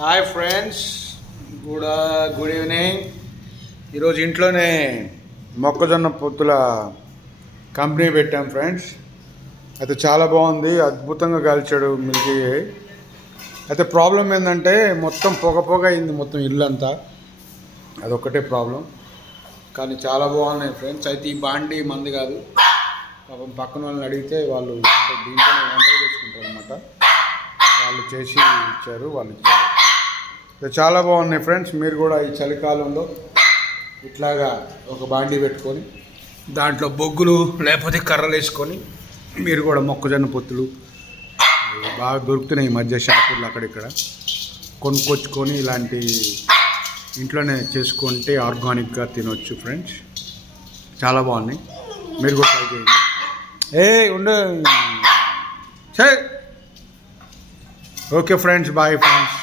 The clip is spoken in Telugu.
Hi friends good good evening ఈరోజు ఇంట్లోనే మొక్కజొన్న పొత్తుల కంపెనీ పెట్టాం ఫ్రెండ్స్ అయితే చాలా బాగుంది. అద్భుతంగా కాల్చాడు మిల్కీ. అయితే ప్రాబ్లం ఏంటంటే మొత్తం పొగ పొగ అయింది మొత్తం ఇల్లు అంతా అదొక్కటే ప్రాబ్లం. కానీ చాలా బాగున్నాయి ఫ్రెండ్స్ అయితే ఈ బాండి మంది కాదు. పాపం పక్కన వాళ్ళని అడిగితే వాళ్ళు దీంట్లో వంట చేసుకుంటారు అనమాట వాళ్ళు చేసి ఇచ్చారు వాళ్ళు ఇచ్చారు. చాలా బాగున్నాయి ఫ్రెండ్స్. మీరు కూడా ఈ చలికాలంలో ఇట్లాగా ఒక బాండీ పెట్టుకొని దాంట్లో బొగ్గులు లేకపోతే కర్రలు వేసుకొని మీరు కూడా మొక్కజొన్న పొత్తులు బాగా దొరుకుతున్నాయి ఈ మధ్య షాపుల్లో అక్కడిక్కడ. కొనుక్కొచ్చుకొని ఇలాంటి ఇంట్లోనే చేసుకుంటే ఆర్గానిక్గా తినొచ్చు ఫ్రెండ్స్. చాలా బాగున్నాయి. మీరు కూడా ట్రై చేయండి. ఏ ఉండు. సరే ఓకే ఫ్రెండ్స్ బాయ్ ఫ్రెండ్స్.